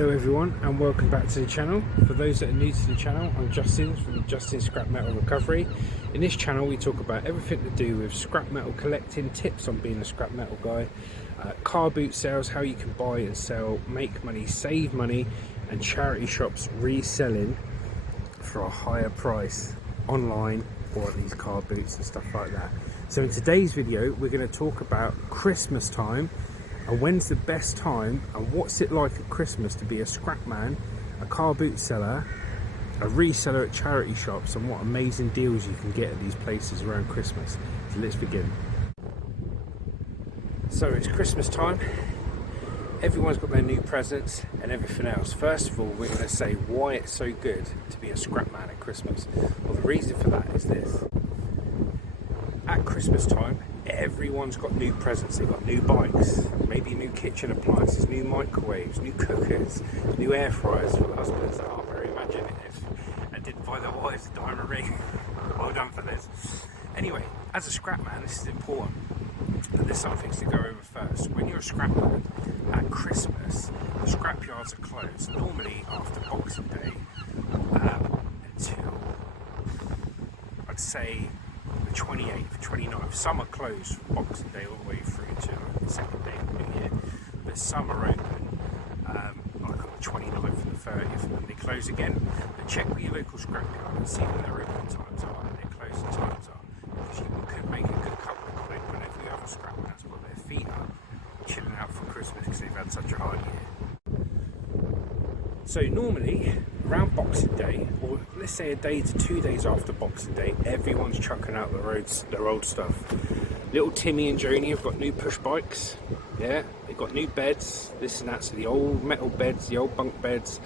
Hello everyone and welcome back to the channel. For those that are new to the channel, I'm Justin from Justin Scrap Metal Recovery. In this channel we talk about everything to do with scrap metal collecting, tips on being a scrap metal guy, car boot sales, how you can buy and sell, make money, save money, and charity shops reselling for a higher price online or these car boots and stuff like that. So in today's video we're going to talk about Christmas time and when's the best time and what's it like at Christmas to be a scrap man, a car boot seller, a reseller at charity shops, and what amazing deals you can get at these places around Christmas. So let's begin. So it's Christmas time, everyone's got their new presents and everything else. First of all, we're going to say why it's so good to be a scrap man at Christmas. Well, the reason for that is this. At Christmas time, everyone's got new presents. They've got new bikes, maybe new kitchen appliances, new microwaves, new cookers, new air fryers for the husbands that aren't very imaginative and didn't buy their wives a diamond ring. Well done for this. Anyway, as a scrap man, this is important, but there's some things to go over first. When you're a scrap man at Christmas, the scrap yards are closed normally after Boxing Day until I'd say the 28th, 29th. Some are closed from Boxing Day all the way through to the second day of the New Year, but some are open like on the 29th and the 30th, and then they close again. But check with your local scrapyard and see when their opening times are and their closing times are, because you could make a good couple of quid whenever you have a scrap man's got their feet up chilling out for Christmas because they've had such a hard year. So normally around Boxing Day, or let's say a day to 2 days after Boxing Day, everyone's chucking out their old stuff. Little Timmy and Joni have got new push bikes, yeah, they've got new beds, this and that, so the old metal beds, the old bunk beds,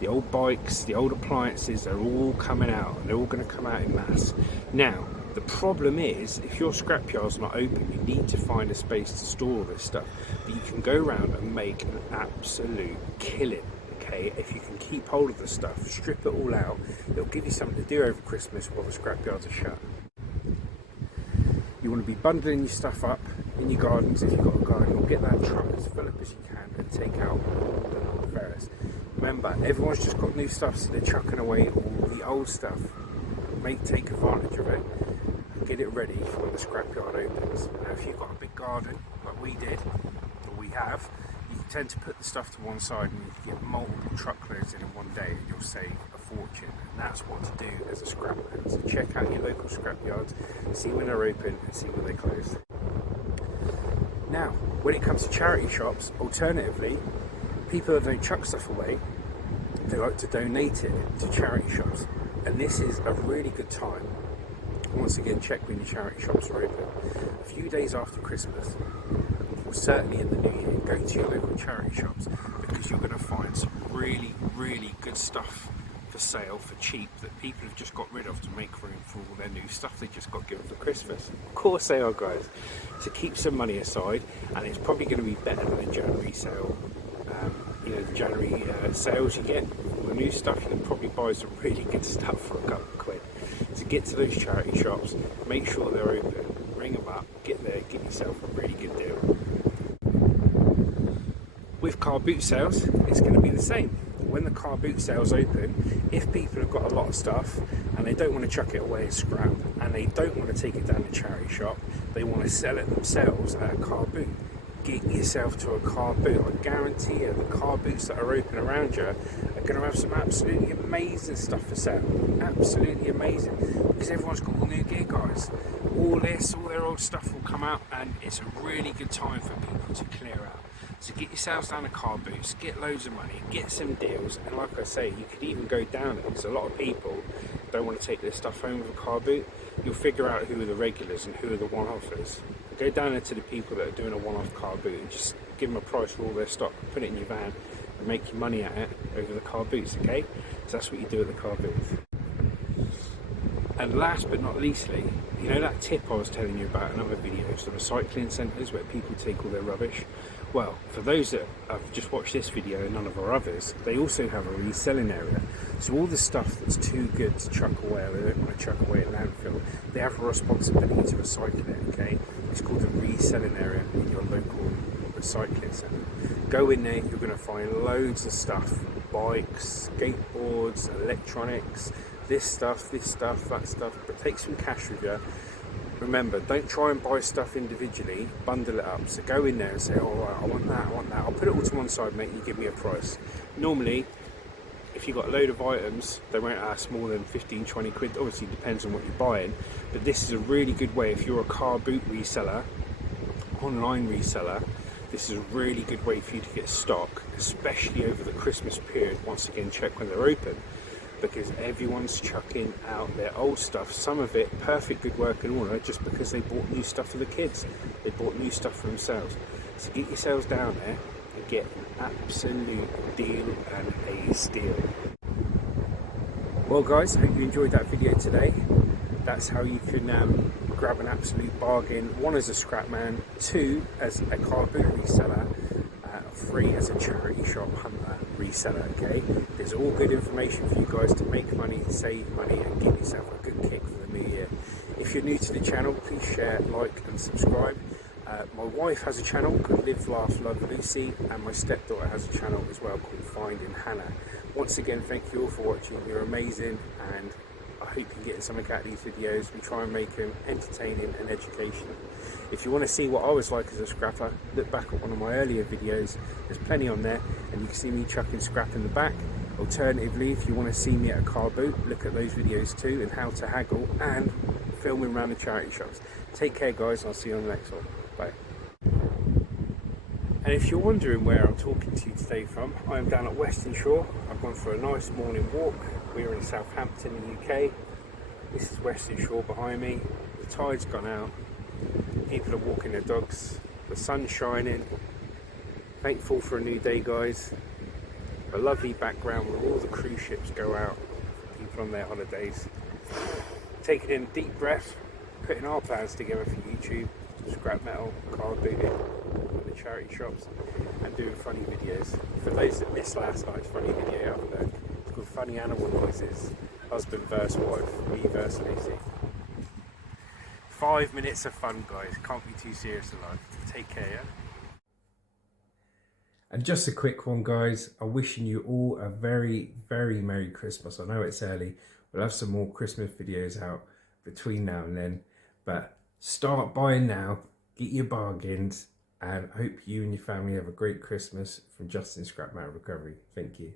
the old bikes, the old appliances, they're all coming out, and they're all going to come out in mass. Now, the problem is, if your scrapyard's not open, you need to find a space to store all this stuff, but you can go around and make an absolute killing. Okay, if you can keep hold of the stuff, strip it all out, it'll give you something to do over Christmas while the scrapyards are shut. You want to be bundling your stuff up in your gardens if you've got a garden, or get that truck as full up as you can and take out all the ferrets. Remember, everyone's just got new stuff, so they're chucking away all the old stuff. Take advantage of it and get it ready for when the scrapyard opens. Now, if you've got a big garden like we did, or we have, you tend to put the stuff to one side and you can get multiple truckloads in one day and you'll save a fortune, and that's what to do as a scrap man. So check out your local scrap yards, see when they're open and see when they close. Now, when it comes to charity shops, alternatively, people that don't chuck stuff away, they like to donate it to charity shops, and this is a really good time. Once again, check when your charity shops are open. A few days after Christmas, or certainly in the new year, go to your local charity shops, because you're going to find some really, really good stuff for sale for cheap that people have just got rid of to make room for all their new stuff they just got given for Christmas. Of course they are, guys. So keep some money aside, and it's probably going to be better than the January sale. The January sales you get, all the new stuff, you can probably buy some really good stuff for a couple of quid. So get to those charity shops, make sure they're open, ring them up, get there, get yourself a really good deal. With car boot sales, it's going to be the same. When the car boot sales open, if people have got a lot of stuff and they don't want to chuck it away as scrap, and they don't want to take it down to charity shop, they want to sell it themselves at a car boot. Get yourself to a car boot. I guarantee you the car boots that are open around you are going to have some absolutely amazing stuff for sale. Absolutely amazing, because everyone's got all new gear, guys. All their old stuff will come out, and it's a really good time for people to clear out. So get yourselves down to car boots, get loads of money, get some deals, and like I say, you could even go down it, because a lot of people don't want to take their stuff home with a car boot. You'll figure out who are the regulars and who are the one-offers. Go down there to the people that are doing a one-off car boot and just give them a price for all their stock, put it in your van and make your money at it over the car boots, okay? So that's what you do at the car boots. And last but not leastly, you know that tip I was telling you about in other videos, the recycling centres where people take all their rubbish? Well, for those that have just watched this video and none of our others, they also have a reselling area. So all the stuff that's too good to chuck away, or they don't want to chuck away in landfill, they have a responsibility to recycle it, okay? It's called a reselling area in your local recycling centre. Go in there, you're going to find loads of stuff: bikes, skateboards, electronics, this stuff, that stuff. But take some cash with you. Remember, don't try and buy stuff individually, bundle it up. So go in there and say, oh, right, I want that. I'll put it all to one side, mate, and you give me a price. Normally, if you've got a load of items, they won't ask more than 15, 20 quid. Obviously, it depends on what you're buying. But this is a really good way if you're a car boot reseller, online reseller. This is a really good way for you to get stock, especially over the Christmas period. Once again, check when they're open, because everyone's chucking out their old stuff, some of it perfect good working order, just because they bought new stuff for the kids, they bought new stuff for themselves. So get yourselves down there and get an absolute deal and a steal. Well guys, hope you enjoyed that video today. That's how you can grab an absolute bargain, one as a scrap man, two as a car boot reseller, three as a charity shop hunter reseller. Okay, there's all good information for you guys to make money, save money, and give yourself a good kick for the new year. If you're new to the channel, please share, like and subscribe. My wife has a channel called Live, Laugh, Love Lucy, and my stepdaughter has a channel as well called Finding Hannah. Once again, thank you all for watching. You're amazing, and I hope you're getting something out of these videos. We try and make them entertaining and educational. If you want to see what I was like as a scrapper, look back at one of my earlier videos. There's plenty on there, and you can see me chucking scrap in the back. Alternatively, if you want to see me at a car boot, look at those videos too, and how to haggle and filming around the charity shops. Take care guys, I'll see you on the next one. Bye. And if you're wondering where I'm talking to you today from, I am down at Western Shore. I've gone for a nice morning walk. We're in Southampton in the UK. This is Western Shore behind me. The tide's gone out. People are walking their dogs. The sun's shining. Thankful for a new day, guys. A lovely background where all the cruise ships go out. People on their holidays. Taking in a deep breath. Putting our plans together for YouTube. Scrap metal, car booting, at the charity shops, and doing funny videos. For those that missed last night's funny video, have a look. It's called Funny Animal Noises. Husband versus wife, me versus Lucy. 5 minutes of fun, guys. Can't be too serious in life. Take care, yeah? And just a quick one, guys. I'm wishing you all a very, very Merry Christmas. I know it's early. We'll have some more Christmas videos out between now and then. But start buying now. Get your bargains. And I hope you and your family have a great Christmas from Justin Scrap Metal Recovery. Thank you.